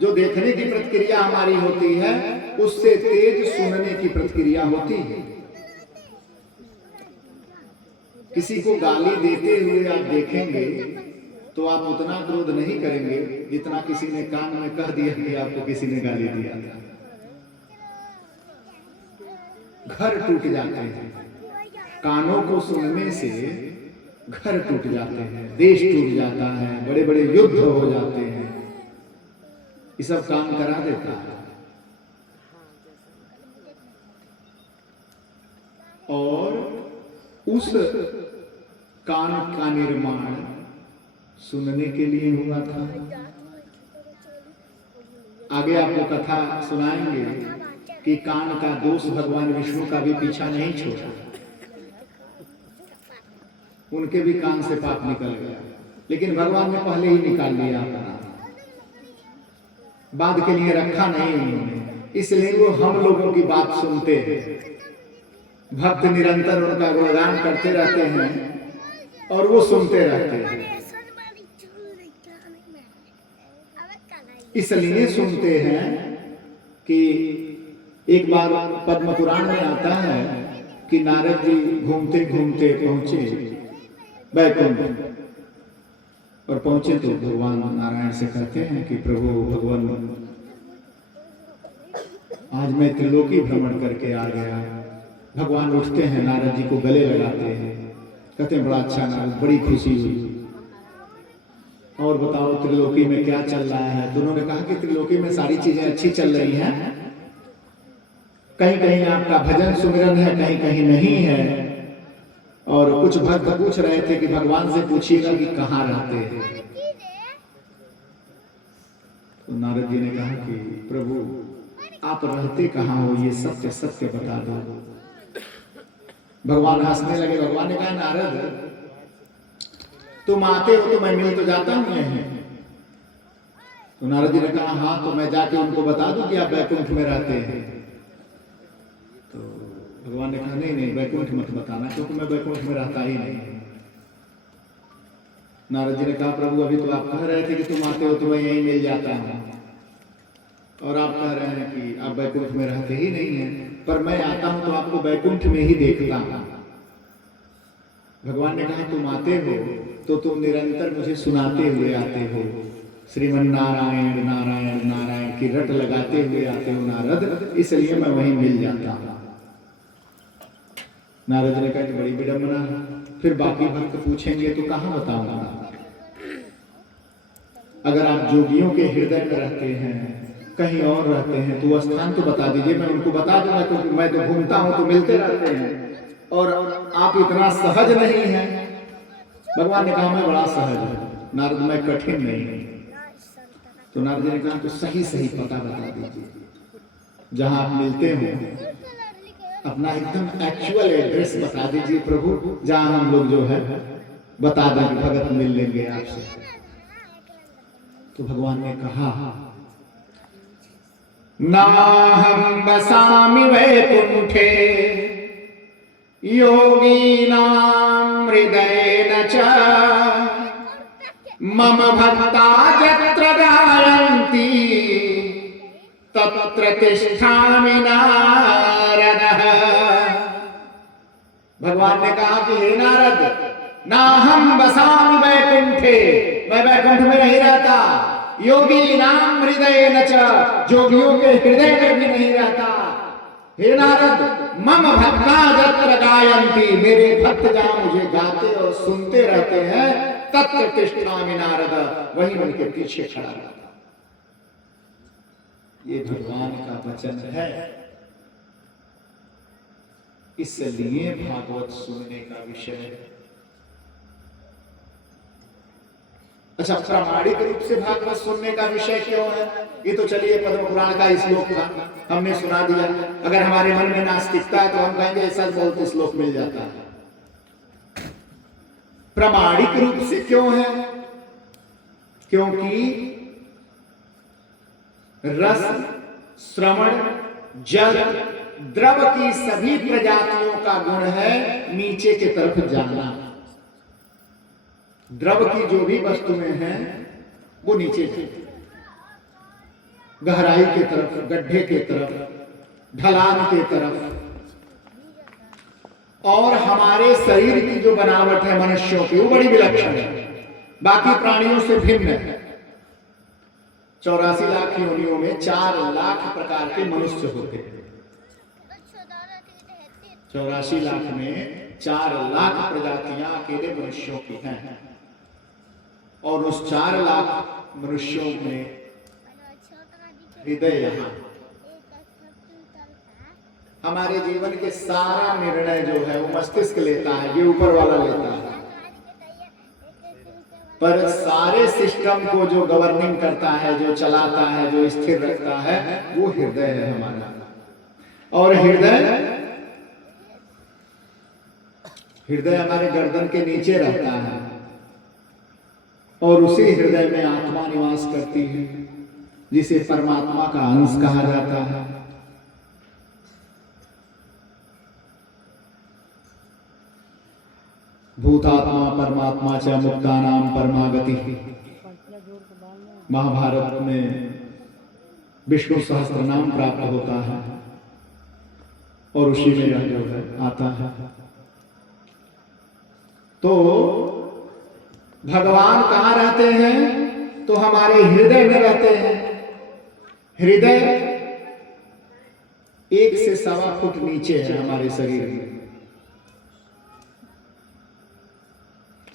जो देखने की प्रतिक्रिया हमारी होती है उससे तेज सुनने की प्रतिक्रिया होती है। किसी को गाली देते हुए आप देखेंगे तो आप उतना क्रोध नहीं करेंगे जितना किसी ने कान में कह दिया कि आपको किसी ने गाली दिया था। घर टूट जाते हैं, कानों को सुनने से घर टूट जाते हैं, देश टूट जाता है, बड़े बड़े युद्ध हो जाते हैं। ये सब काम करा देता है। और उस कान का निर्माण सुनने के लिए हुआ था। आगे आपको कथा सुनाएंगे कि कान का दोष भगवान विष्णु का भी पीछा नहीं छोड़ा। उनके भी कान से पाप निकल गया, लेकिन भगवान ने पहले ही निकाल लिया अपना, बाद के लिए रखा नहीं उन्होंने। इसलिए वो हम लोगों की बात सुनते हैं। भक्त निरंतर उनका गुणगान करते रहते हैं और वो सुनते रहते हैं। इसलिए सुनते हैं कि एक बार पद्म पुराण में आता है कि नारद जी घूमते घूमते पहुंचे वैकुंठ, और पहुंचे तो भगवान नारायण से कहते हैं कि प्रभु भगवान आज मैं त्रिलोकी भ्रमण करके आ गया। भगवान उठते हैं, नारद जी को गले लगाते हैं, कहते हैं बड़ा अच्छा नारद, बड़ी खुशी हुई, और बताओ त्रिलोकी में क्या चल रहा है। तो उन्होंने कहा कि त्रिलोकी में सारी चीजें अच्छी चल रही हैं, कहीं कहीं आपका भजन सुमिरन है, कहीं कहीं नहीं है। और कुछ भक्त पूछ रहे थे कि भगवान से पूछिएगा कि कहाँ रहते हैं। तो नारद जी ने कहा कि प्रभु आप रहते कहाँ हो, ये सत्य सत्य बता दो। भगवान हंसने लगे। भगवान ने कहा नारद तुम आते हो तो मैं मिल तो जाता हूं यहीं। तो नारद जी ने कहा हाँ, तो मैं जाके उनको बता दूं कि आप वैकुंठ में रहते हैं। तो भगवान ने कहा नहीं नहीं, वैकुंठ मत बताना, क्योंकि मैं वैकुंठ में रहता ही नहीं। नारद जी ने कहा प्रभु अभी तो आप कह रहे थे कि तुम आते हो तो मैं यहीं मिल जाता हूं, और आप कह रहे हैं कि आप वैकुंठ में रहते ही नहीं हैं, पर मैं आता हूं तो आपको वैकुंठ में ही देखता हूं। भगवान ने कहा तुम आते हो तो तुम निरंतर मुझे सुनाते हुए आते हो, श्रीमन नारायण नारायण नारायण की रट लगाते हुए आते हो नारद, इसलिए मैं वहीं मिल जाता हूं। नारद ने कहा कि बड़ी विडंबना है। फिर बाकी भक्त पूछेंगे तो कहां बताऊंगा। अगर आप जोगियों के हृदय में रहते हैं, कहीं और रहते हैं, तो वो स्थान तो बता दीजिए, मैं उनको बता दूंगा, क्योंकि मैं तो घूमता हूं तो मिलते रहते हैं, और आप इतना सहज नहीं है। भगवान ने कहा मैं बड़ा सहज हूं नारद, मैं कठिन नहीं हूं। तो नारद ने कहा तो सही सही पता बता दीजिए, जहां आप मिलते हो अपना एकदम एक्चुअल एड्रेस बता दीजिए प्रभु, जहां हम लोग जो है बता दें, भगत मिल लेंगे आपसे। तो भगवान ने कहा नाहं वसामि वैकुंठे योगीनां हृदयेन च मम भक्ता यत्र गायन्ति तत्र तिष्ठामि नारदः। भगवान ने कहा कि हे नारद नाहं वसामि वैकुंठे, मैं वैकुंठ में नहीं रहता, योगी नाम हृदय नच, जोगियों के हृदय में भी नहीं रहता। हे नारद मम भक्ता यत्र गायन्ति, मेरे भक्त जहां मुझे गाते और सुनते रहते हैं, तत्र तिष्ठामि नारद, वहीं उनके पीछे खड़ा रहता। ये भगवान का वचन है, इसलिए भागवत सुनने का विषय है। अच्छा, प्रामाणिक रूप से भागवत सुनने का विषय क्यों है? ये तो चलिए पद्म पुराण का श्लोक था, हमने सुना दिया। अगर हमारे मन में नास्तिकता है तो हम कहेंगे ऐसा बहुत श्लोक मिल जाता है। प्रामाणिक रूप से क्यों है? क्योंकि रस, श्रवण, जल, द्रव की सभी प्रजातियों का गुण है नीचे की तरफ जाना। द्रव की जो भी वस्तुएं हैं वो नीचे जाते, गहराई की तरफ, गड्ढे की तरफ, ढलान की तरफ। और हमारे शरीर की जो बनावट है मनुष्यों की, वो बड़ी विलक्षण है, बाकी प्राणियों से भिन्न है। 84 लाख योनियों में 4 लाख प्रकार के मनुष्य होते हैं। 84 लाख में 4 लाख प्रजातियां अकेले मनुष्यों की हैं। और उस 4 लाख मनुष्यों में हृदय यहाँ, हमारे जीवन के सारा निर्णय जो है वो मस्तिष्क लेता है, ये ऊपर वाला लेता है। पर सारे सिस्टम को जो गवर्निंग करता है, जो चलाता है, जो स्थिर रखता है, वो हृदय है हमारा। और हृदय हमारे गर्दन के नीचे रहता है। और उसी हृदय में आत्मा निवास करती है, जिसे परमात्मा का अंश कहा जाता है। भूतात्मा परमात्मा च मुक्तानाम परमागति। महाभारत में विष्णु सहस्त्र नाम प्राप्त होता है और उसी में यह जो है आता है। तो भगवान कहाँ रहते हैं? तो हमारे हृदय में रहते हैं। हृदय 1 से 1.25 फुट नीचे है हमारे शरीर में,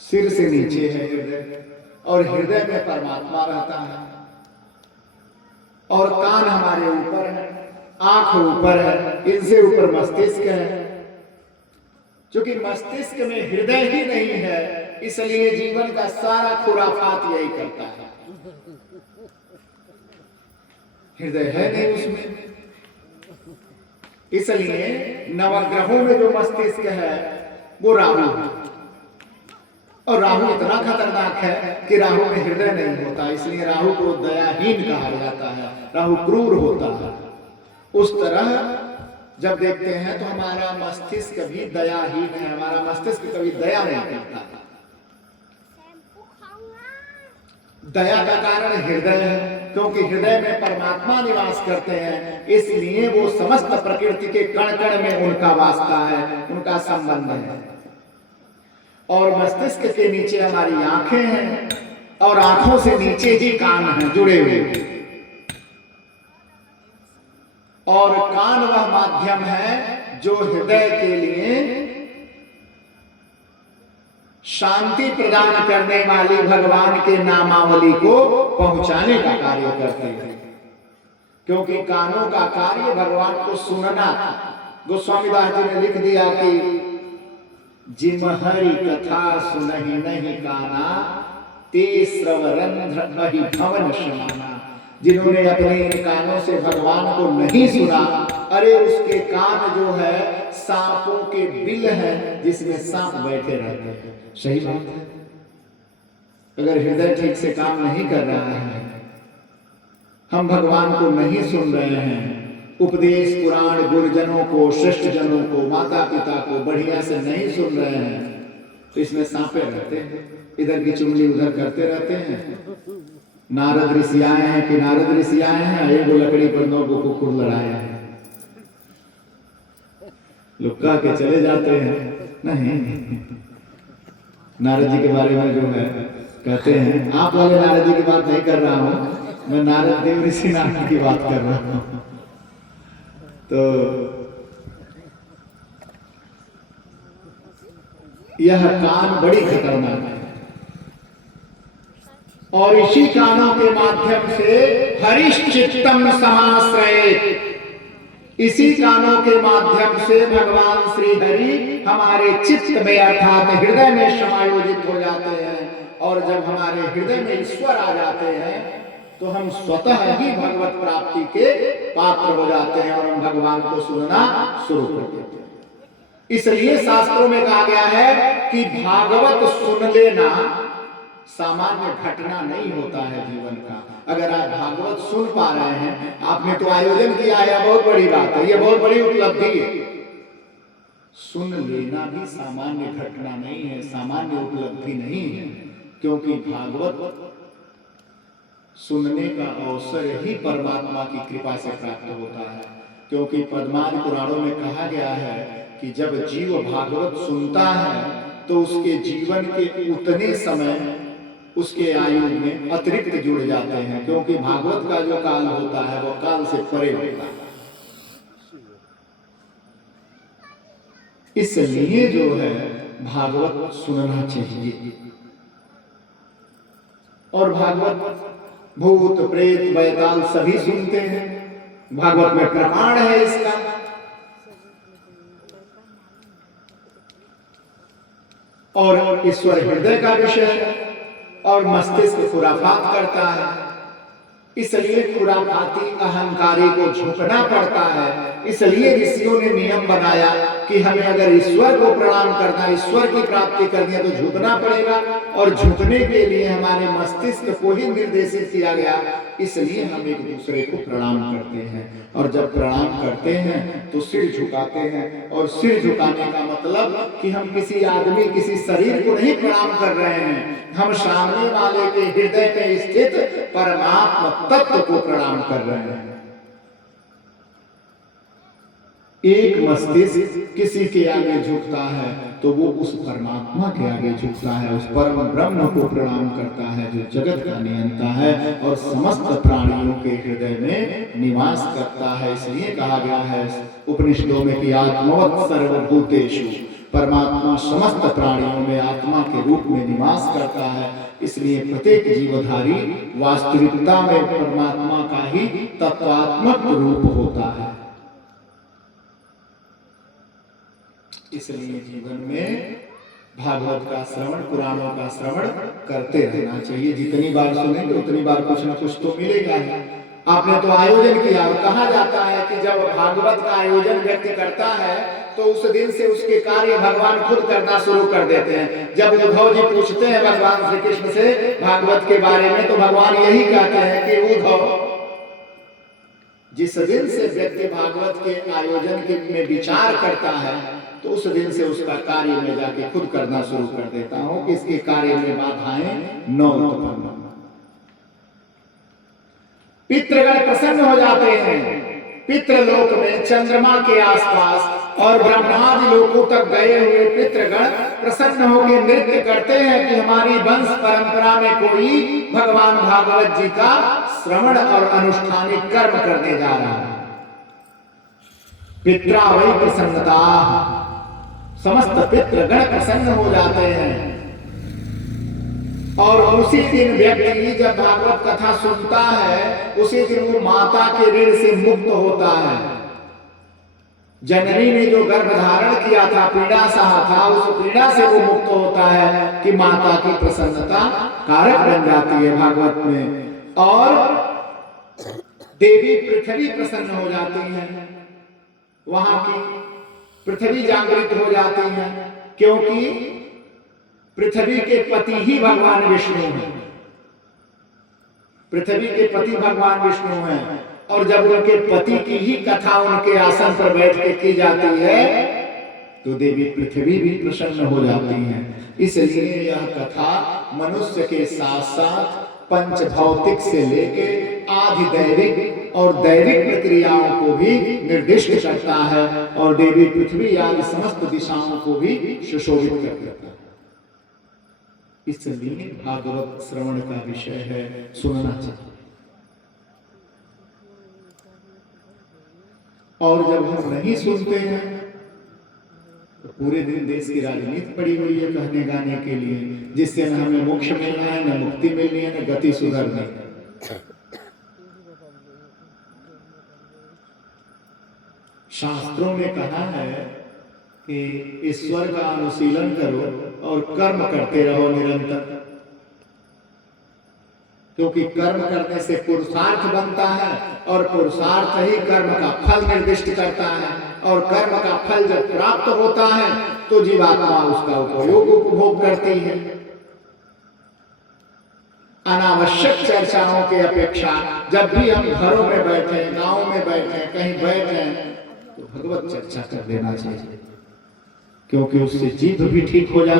सिर से नीचे है हृदय। और हृदय में परमात्मा रहता है। और कान हमारे ऊपर है, आंख ऊपर है, इनसे ऊपर मस्तिष्क है। क्योंकि मस्तिष्क में हृदय ही नहीं है, इसलिए जीवन का सारा खुराफात यही करता है। हृदय है नहीं उसमें, इसलिए नवग्रहों में जो मस्तिष्क है वो राहु है। और राहु इतना खतरनाक है कि राहु में हृदय नहीं होता, इसलिए राहु को दयाहीन कहा जाता है, राहु क्रूर होता है। उस तरह जब देखते हैं तो हमारा मस्तिष्क भी दयाहीन है, हमारा मस्तिष्क कभी दया नहीं करता। दया का कारण हृदय है, क्योंकि हृदय में परमात्मा निवास करते हैं, इसलिए वो समस्त प्रकृति के कण कण में उनका वास्ता है, उनका संबंध है। और मस्तिष्क के नीचे हमारी आंखें हैं, और आंखों से नीचे ही कान हैं जुड़े हुए। और कान वह माध्यम है जो हृदय के लिए शांति प्रदान करने वाली भगवान के नामावली को पहुंचाने का कार्य करते हैं। क्योंकि कानों का कार्य भगवान को सुनना था। गोस्वामी दास जी ने लिख दिया कि जिम हरि कथा सुनहि नहीं काना, ते श्रवरंध्र अहि भवन समाना। जिन्होंने अपने कानों से भगवान को नहीं सुना, अरे उसके कान जो है सांपों के बिल हैं, जिसमें सांप बैठे रहते हैं। सही बात है। अगर हृदय ठीक से काम नहीं कर रहा है, हम भगवान को नहीं सुन रहे हैं, उपदेश पुराण गुरुजनों को, श्रेष्ठ जनों को, माता पिता को बढ़िया से नहीं सुन रहे हैं, तो इसमें सांपे रहते हैं, इधर की चुगली उधर करते रहते हैं। नारद ऋषि आए हैं कि नारद ऋषि आए हैं, एक लकड़ी पर 9 कुकुर लड़ाए हैं, लुक्का के चले जाते हैं। नहीं, नारद जी के बारे में जो है कहते हैं, आप वाले नारद जी की बात नहीं कर रहा हूं मैं, नारद देव ऋषि नारद की बात कर रहा हूं। तो यह कान बड़ी खतरनाक है। और इसी कानों के माध्यम से हरिश्चित्तम समाश्रयेत्, इसी कानों के माध्यम से भगवान श्री हरि हमारे चित्त में अर्थात हृदय में समायोजित हो जाते हैं। और जब हमारे हृदय में ईश्वर आ जाते हैं तो हम स्वतः ही भगवत प्राप्ति के पात्र हो जाते हैं और हम भगवान को सुनना शुरू कर देते हैं। इसलिए शास्त्रों में कहा गया है कि भागवत सुन लेना सामान्य घटना नहीं होता है जीवन का। अगर आप भागवत सुन पा रहे हैं, आपने तो आयोजन किया है, बहुत बड़ी बात है, यह बहुत बड़ी उपलब्धि है। सुन लेना भी सामान्य घटना नहीं है, सामान्य उपलब्धि नहीं है, क्योंकि भागवत सुनने का अवसर ही परमात्मा की कृपा से प्राप्त होता है। क्योंकि पद्मादि पुराणों में कहा गया है कि जब जीव भागवत सुनता है तो उसके जीवन के उतने समय उसके आयु में अतिरिक्त जुड़ जाते हैं, क्योंकि भागवत का जो काल होता है वो काल से परे होता है। इसलिए जो है भागवत सुनना चाहिए। और भागवत भूत प्रेत बैताल सभी सुनते हैं, भागवत में प्रमाण है इसका। और ईश्वर हृदय का विषय है और मस्तिष्क खुराफात करता है, इसलिए खुराफाती अहंकारी को झुकना पड़ता है। इसलिए ऋषियों ने नियम बनाया कि हमें अगर ईश्वर को प्रणाम करना, ईश्वर की प्राप्ति करनी है तो झुकना पड़ेगा, और झुकने के लिए हमारे मस्तिष्क को ही निर्देशित किया गया। इसलिए हम एक दूसरे को प्रणाम करते हैं, और जब प्रणाम करते हैं तो सिर झुकाते हैं। और सिर झुकाने का मतलब कि हम किसी आदमी, किसी शरीर को नहीं प्रणाम कर रहे हैं, हम सामने वाले के हृदय में स्थित परमात्मा तत्व को प्रणाम कर रहे हैं। एक मस्तिष्क किसी के आगे झुकता है तो वो उस परमात्मा के आगे झुकता है, उस परम ब्रह्म को प्रणाम करता है जो जगत का नियंता है और समस्त प्राणियों के हृदय में निवास करता है। इसलिए कहा गया है उपनिषदों में कि आत्मवत् सर्वभूतेषु, परमात्मा समस्त प्राणियों में आत्मा के रूप में निवास करता है। इसलिए प्रत्येक जीवधारी वास्तविकता में परमात्मा का ही तत्वात्मक रूप होता है। इसलिए जीवन में भागवत का श्रवण, पुराणों का श्रवण करते रहना चाहिए। जितनी बार सुनेंगे उतनी बार कुछ न कुछ तो मिलेगा ही। आपने तो आयोजन किया, और कहा जाता है कि जब भागवत का आयोजन व्यक्ति करता है तो उस दिन से उसके कार्य भगवान खुद करना शुरू कर देते हैं। जब उद्धव जी पूछते हैं भगवान श्री कृष्ण से भागवत के बारे में, तो भगवान यही कहते हैं कि उद्धव, जिस दिन से व्यक्ति भागवत के आयोजन में विचार करता है तो उस दिन से उसका कार्य में जाके खुद करना शुरू कर देता हूं कि इसके कार्य में बाधाएं न उत्पन्न हो। पितृगण प्रसन्न हो जाते हैं। पितृलोक में चंद्रमा के आसपास और ब्रह्मादि लोकों तक गए हुए पितृगण प्रसन्न होकर नृत्य करते हैं कि हमारी वंश परंपरा में कोई भगवान भागवत जी का श्रवण और अनुष्ठानिक कर्म करने जा रहा है। पित्रा वही प्रसन्नता, समस्त पितृगण प्रसन्न हो जाते हैं। और उसी दिन व्यक्ति जब भागवत कथा सुनता है, उसी दिन वो माता के ऋण से मुक्त होता है। जननी ने जो गर्भ धारण किया था, पीड़ा सहा था, उस पीड़ा से वो मुक्त होता है कि माता की प्रसन्नता कारक बन जाती है भागवत में। और देवी पृथ्वी प्रसन्न हो जाती है, वहां की पृथ्वी जागृत हो जाती है, क्योंकि पृथ्वी के पति ही भगवान विष्णु हैं। पृथ्वी के पति भगवान विष्णु हैं, और जब उनके पति की ही कथा उनके आसन पर बैठ के की जाती है तो देवी पृथ्वी भी प्रसन्न हो जाती हैं। इसलिए यह कथा मनुष्य के साथ साथ पंच भौतिक से लेके आधि दैविक और दैविक प्रक्रियाओं को भी निर्दिष्ट करता है, और देवी पृथ्वी आदि समस्त दिशाओं को भी सुशोभित कर देता है। इसलिए भागवत श्रवण का विषय है, सुनना चाहिए। और जब हम नहीं सुनते हैं तो पूरे दिन देश की राजनीति पड़ी हुई है कहने गाने के लिए, जिससे न हमें मोक्ष मिलना है, न मुक्ति मिलनी है, न गति सुधरनी है। शास्त्रों में कहा है कि ईश्वर का अनुशीलन करो और कर्म करते रहो निरंतर, क्योंकि कर्म करने से पुरुषार्थ बनता है, और पुरुषार्थ ही कर्म का फल निर्दिष्ट करता है। और कर्म का फल जब प्राप्त होता है तो जीवात्मा उसका उपयोग उपभोग करती है। अनावश्यक चर्चाओं के अपेक्षा जब भी हम घरों में बैठे, गांव में बैठे, कहीं बैठे, तो भगवत चर्चा कर लेना चाहिए, क्योंकि उससे जीव भी ठीक हो जाती है।